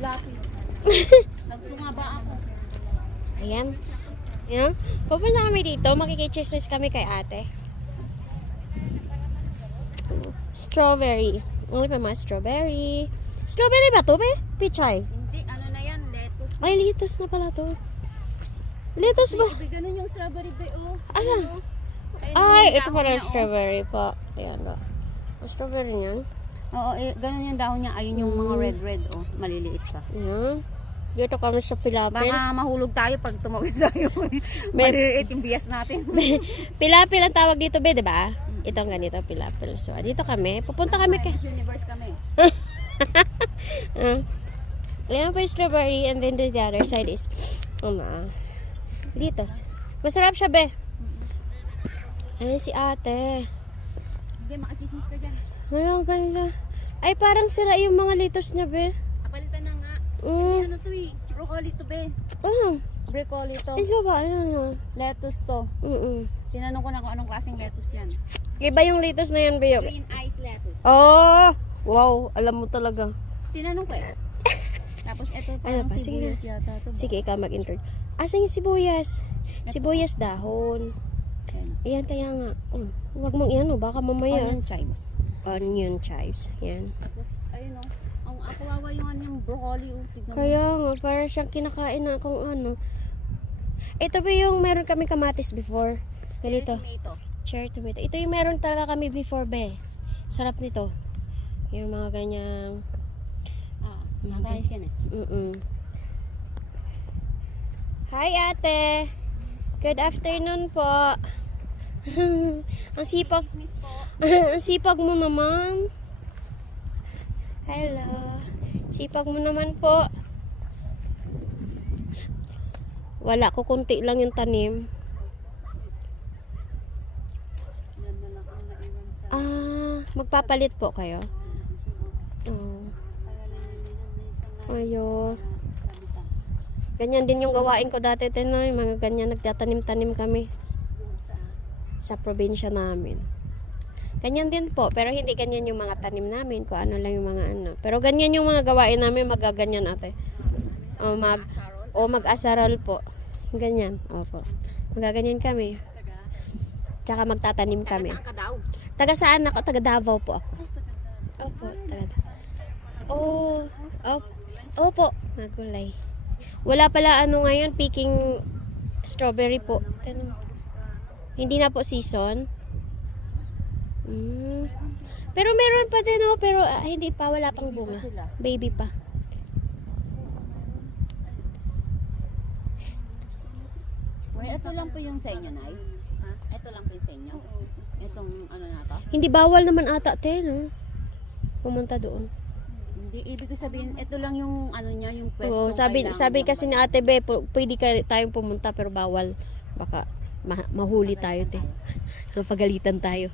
tilapia. Nagsungaba ako. Ayan. Ayan. Pupunta kami dito. Makikichismis kami kay ate. Strawberry. Ano pa mga strawberry? Strawberry ba to, be? Pichay. Hindi, ano na yan, lettuce. Ay, lettuce na pala to. Lettuce ba? Ibig ganun yung strawberry ba, oh. Ano? Ayun, Ay, yung ito dahon pala niya, yung strawberry pa. Ayan ba? Ang strawberry niyan. Oo, ganun yung dahon niya. Ayun yung mga red, oh. Maliliit pa. Ayan. Dito kami sa Pilapil. Baka mahulog tayo pag tumawid tayo. Maliliit yung bias natin. Pilapil ang tawag dito, be, diba? Itong ganito, Pilapil. So, dito kami. Pupunta kami kay... Miss Universe kami. Ayan pa yung strawberry and then the other side is litos. Masarap siya, be. Ayan si ate. Hindi, makachismis ka dyan. Walang ganda. Ay, parang sira yung mga litos niya, be. Kapalitan na nga. Mm. Ano to eh? Broccoli to be. Broccoli to. Ito ba? Ano? Lettuce to. Tinanong ko na kung anong klaseng lettuce yan. Iba yung litos na yan, be. Green ice lettuce. Oh! Wow, alam mo talaga. Tinanong ko eh. Tapos ito Ano parang pa? Sige sibuyas yata to. Sige, ikaw mag-intro. Asan yung sibuyas? Sibuyas dahon. Ayan, kaya nga. Huwag mong iyan, baka mamaya. Onion chives. Onion chives. Yan. Tapos ayun o. Ang kawawa yung yung broccoli. Tignan mo. Kaya nga, para siyang kinakain na kung ano. Ito ba yung meron kami kamatis before? Ganito. Tomato. Cherry tomato. Ito yung meron talaga kami before, be. Sarap nito. Yung mga ganyang... Nakalis yan eh. Hi, ate. Good afternoon po. Ang sipag. Ang sipag mo naman. Hello. Sipag mo naman po. Wala, kukunti lang yung tanim. Yan na lang ang naiwan sa... Magpapalit po kayo. Oh. Kaya lang yun may isang Ayo. kabitan. Ganyan din yung gawain ko dati, Tinoy. Mga ganyan, nagtatanim-tanim kami Doon sa... sa probinsya namin. Ganyan din po, pero hindi ganyan yung mga tanim namin, kung ano lang yung mga ano. Pero ganyan yung mga gawain namin, magaganyan ate. Mag-asaral po. Ganyan, opo. Magaganyan kami. Tsaka magtatanim kami. Saan ka daw? Taga saan ako? Taga Davao po ako. Opo, taga Davao. Opo, magulay. Wala pala ano ngayon, picking strawberry po. Hindi na po season. Pero meron pa din pero hindi pa, wala pang bunga. Baby pa. Ito lang po yung sa inyo, Nay. Ito lang po yung sa inyo. Itong ano na to. Hindi bawal naman ata, no? Pumunta doon. Hindi, ibig ko sabihin, ito lang yung ano niya, yung pwesto. Oo, sabi kasi ni Ate Be, pwede tayong pumunta pero bawal. Baka mahuli tayo, te. Pagalitan tayo.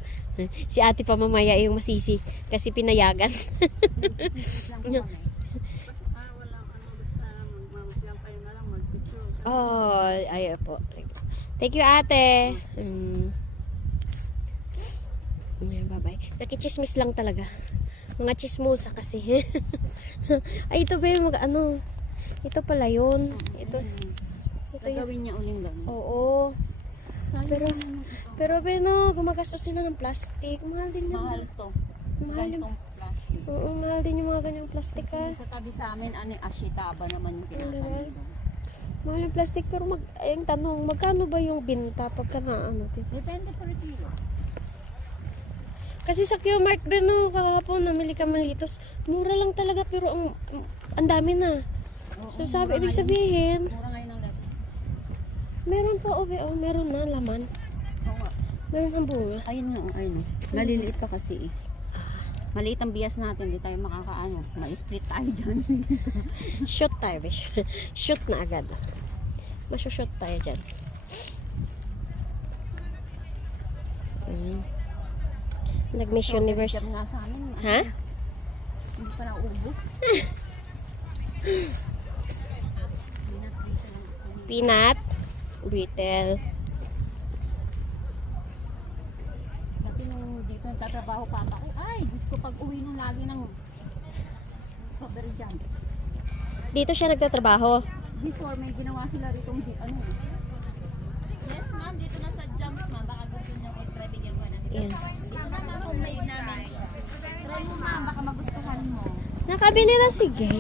Si ate pa mamaya yung masisi kasi pinayagan. Oh, ay po. Thank you, ate. Bye-bye. Nakichismis lang talaga. Mga chismosa kasi. Ay, ito ba yung ano? Ito pala yun. Ito yung... Gawin niya uling gano'n. Oo. Pero gumagastos sila ng plastic. Mahal din yan. Mahal to. Mahal yung... Gantong plastic. Oo, mahal din yung mga ganyang plastic ha. Sa tabi sa amin, ashitaba naman yung kinakain. Mahal yung plastic pero yung tanong, magkano ba yung binta pagka na ano? Depende per kilo. Kasi sa Q-Mart kahapon namili ka malitos. Mura lang talaga pero ang dami na. So sabi, ibig sabihin, Mura ngayon ang lahat. meron pa meron na laman. Oo nga. Meron ang bunga. Ayun nga, ayun. Maliliit pa kasi eh. Maliit ang bias natin, di tayo makakaano. Ma-split tayo dyan. Shoot tayo, bish. Shoot na agad. Masushoot tayo dyan. Nag-Miss Universe. Nga sa amin. Ha? Hindi pa naubos. Peanut. Brittle. Kasi nung dito nagtatrabaho papa ko, ay, gusto ko pag uwi nung lagi ng strawberry jam. Dito siya nagtatrabaho. Before, may ginawa sila rito ano. Yes, ma'am. Dito na sa jumps, ma'am. Baka gusto niyo i-try bigyan ko na. Yan. Dito na ma'am, homemade namin. Try mo, ma'am. Baka magustuhan mo. Nakabili na, sige.